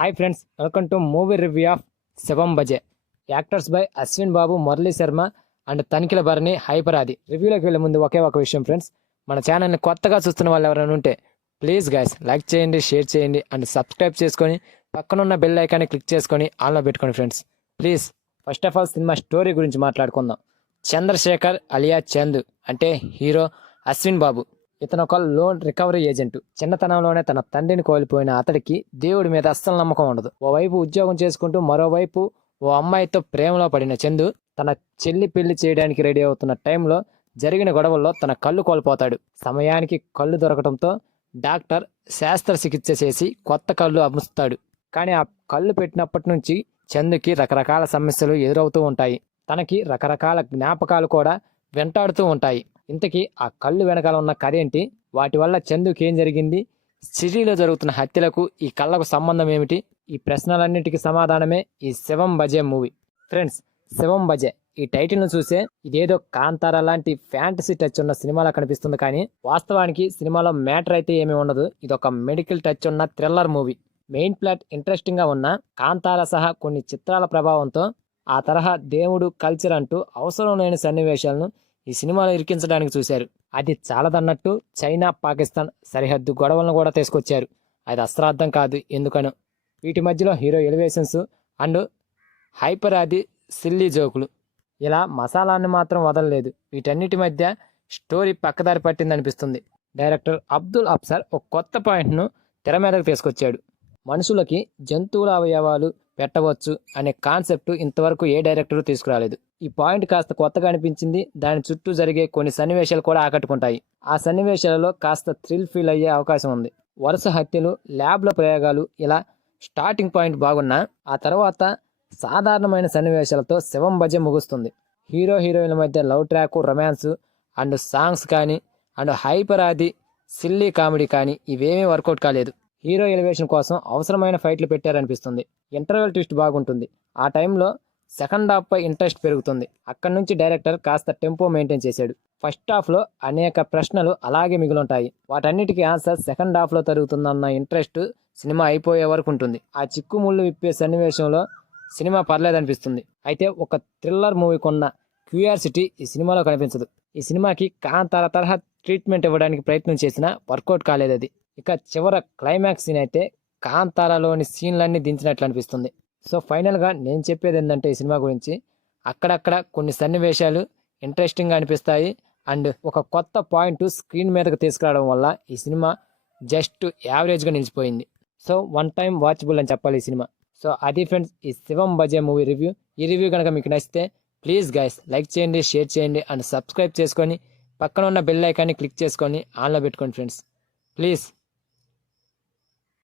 Hi friends, welcome to movie review of Shivam Bhaje. Actors by Ashwin Babu, Murali Sharma and Tanikella Bharani, హైపరాది. రివ్యూలోకి వెళ్ళే ముందు ఒకే ఒక విషయం ఫ్రెండ్స్, మన ఛానల్ని కొత్తగా చూస్తున్న వాళ్ళు ఎవరైనా ఉంటే ప్లీజ్ గైస్ లైక్ చేయండి, షేర్ చేయండి అండ్ సబ్స్క్రైబ్ చేసుకొని పక్కనున్న బెల్ ఐకాన్ని క్లిక్ చేసుకొని ఆన్లో పెట్టుకోండి friends please. First of all cinema story గురించి మాట్లాడుకుందాం. చంద్రశేఖర్ అలియా చందు అంటే హీరో అశ్విన్ బాబు. ఇతను ఒక లోన్ రికవరీ ఏజెంట్. చిన్నతనంలోనే తన తండ్రిని కోల్పోయిన అతడికి దేవుడి మీద అస్సలు నమ్మకం ఉండదు. ఓవైపు ఉద్యోగం చేసుకుంటూ మరోవైపు ఓ అమ్మాయితో ప్రేమలో పడిన చందు తన చెల్లి పెళ్లి చేయడానికి రెడీ అవుతున్న టైంలో జరిగిన గొడవల్లో తన కళ్ళు కోల్పోతాడు. సమయానికి కళ్ళు దొరకడంతో డాక్టర్ శస్త్రచికిత్స చేసి కొత్త కళ్ళు అమ్ముస్తాడు. కానీ ఆ కళ్ళు పెట్టినప్పటి నుంచి చందుకి రకరకాల సమస్యలు ఎదురవుతూ ఉంటాయి. తనకి రకరకాల జ్ఞాపకాలు కూడా వెంటాడుతూ ఉంటాయి. ఇంతకీ ఆ కళ్ళు వెనకాల ఉన్న కథ ఏంటి, వాటి వల్ల చందుకి ఏం జరిగింది, సిటీలో జరుగుతున్న హత్యలకు ఈ కళ్ళకు సంబంధం ఏమిటి, ఈ ప్రశ్నలన్నిటికీ సమాధానమే ఈ శివం బజే మూవీ. ఫ్రెండ్స్, శివం బజే ఈ టైటిల్ను చూసే ఇదేదో కాంతారా లాంటి ఫ్యాంటసీ టచ్ ఉన్న సినిమాలా కనిపిస్తుంది. కానీ వాస్తవానికి సినిమాలో మ్యాటర్ అయితే ఏమీ ఉండదు. ఇదొక మెడికల్ టచ్ ఉన్న thriller movie. Main plot interesting గా ఉన్న కాంతారా సహా కొన్ని చిత్రాల ప్రభావంతో ఆ తరహా దేవుడు కల్చర్ అంటూ అవసరం లేని సన్నివేశాలను ఈ సినిమాలో ఇరికించడానికి చూశారు. అది చాలదన్నట్టు చైనా పాకిస్తాన్ సరిహద్దు గొడవలను కూడా తీసుకొచ్చారు. అది అస్త్రార్థం కాదు ఎందుకనో. వీటి మధ్యలో హీరో ఎలివేషన్స్ అండ్ హైపర్ ఆది సిల్లీ జోకులు, ఇలా మసాలాన్ని మాత్రం వదలలేదు. వీటన్నిటి మధ్య స్టోరీ పక్కదారి పట్టిందనిపిస్తుంది. డైరెక్టర్ అబ్దుల్ అఫ్సర్ ఒక కొత్త పాయింట్ను తెర మీదకు తీసుకొచ్చాడు. మనుషులకి జంతువుల అవయవాలు పెట్టవచ్చు అనే కాన్సెప్ట్ ఇంతవరకు ఏ డైరెక్టరు తీసుకురాలేదు. ఈ పాయింట్ కాస్త కొత్తగా అనిపించింది. దాని చుట్టూ జరిగే కొన్ని సన్నివేశాలు కూడా ఆకట్టుకుంటాయి. ఆ సన్నివేశాలలో కాస్త థ్రిల్ ఫీల్ అయ్యే అవకాశం ఉంది. వరుస హత్యలు, ల్యాబ్ల ప్రయోగాలు, ఇలా స్టార్టింగ్ పాయింట్ బాగున్నా ఆ తర్వాత సాధారణమైన సన్నివేశాలతో శివం బజే ముగుస్తుంది. హీరో హీరోయిన్ల మధ్య love track, romance and songs కానీ అండ్ హైపర్ ఆది సిల్లీ కామెడీ కానీ ఇవేమీ వర్కౌట్ కాలేదు. హీరో ఎలివేషన్ కోసం అవసరమైన ఫైట్లు పెట్టారనిపిస్తుంది. ఇంటర్వెల్ ట్విస్ట్ బాగుంటుంది. ఆ టైంలో సెకండ్ హాఫ్ పై ఇంట్రెస్ట్ పెరుగుతుంది. అక్కడి నుంచి డైరెక్టర్ కాస్త టెంపో మెయింటైన్ చేశాడు. ఫస్ట్ హాఫ్ లో అనేక ప్రశ్నలు అలాగే మిగులుంటాయి. వాటన్నిటికీ ఆన్సర్ సెకండ్ హాఫ్ లో జరుగుతుందన్న ఇంట్రెస్ట్ సినిమా అయిపోయే వరకు ఉంటుంది. ఆ చిక్కుముళ్ళు విప్పే సన్నివేశంలో సినిమా పర్లేదనిపిస్తుంది. అయితే ఒక థ్రిల్లర్ మూవీకి ఉన్న క్యూరియాసిటీ ఈ సినిమాలో కనిపించదు. ఈ సినిమాకి కాంతార తరహా ట్రీట్మెంట్ ఇవ్వడానికి ప్రయత్నం చేసినా వర్కౌట్ కాలేదు అది. ఇక చివర క్లైమాక్స్ సీన్ అయితే కాంతారాలోని సీన్లన్నీ దించినట్లు అనిపిస్తుంది. సో ఫైనల్గా నేను చెప్పేది ఏంటంటే ఈ సినిమా గురించి, అక్కడక్కడ కొన్ని సన్నివేశాలు ఇంట్రెస్టింగ్గా అనిపిస్తాయి అండ్ ఒక కొత్త పాయింట్ స్క్రీన్ మీదకి తీసుకురావడం వల్ల ఈ సినిమా జస్ట్ యావరేజ్గా నిలిచిపోయింది. సో వన్ టైం వాచబుల్ అని చెప్పాలి ఈ సినిమా. సో అది ఫ్రెండ్స్ ఈ శివం బజే మూవీ రివ్యూ. ఈ రివ్యూ కనుక మీకు నచ్చితే ప్లీజ్ గైస్ లైక్ చేయండి, షేర్ చేయండి అండ్ సబ్స్క్రైబ్ చేసుకొని పక్కన ఉన్న బెల్ ఐకాన్ని క్లిక్ చేసుకొని ఆన్లో పెట్టుకోండి ఫ్రెండ్స్ ప్లీజ్.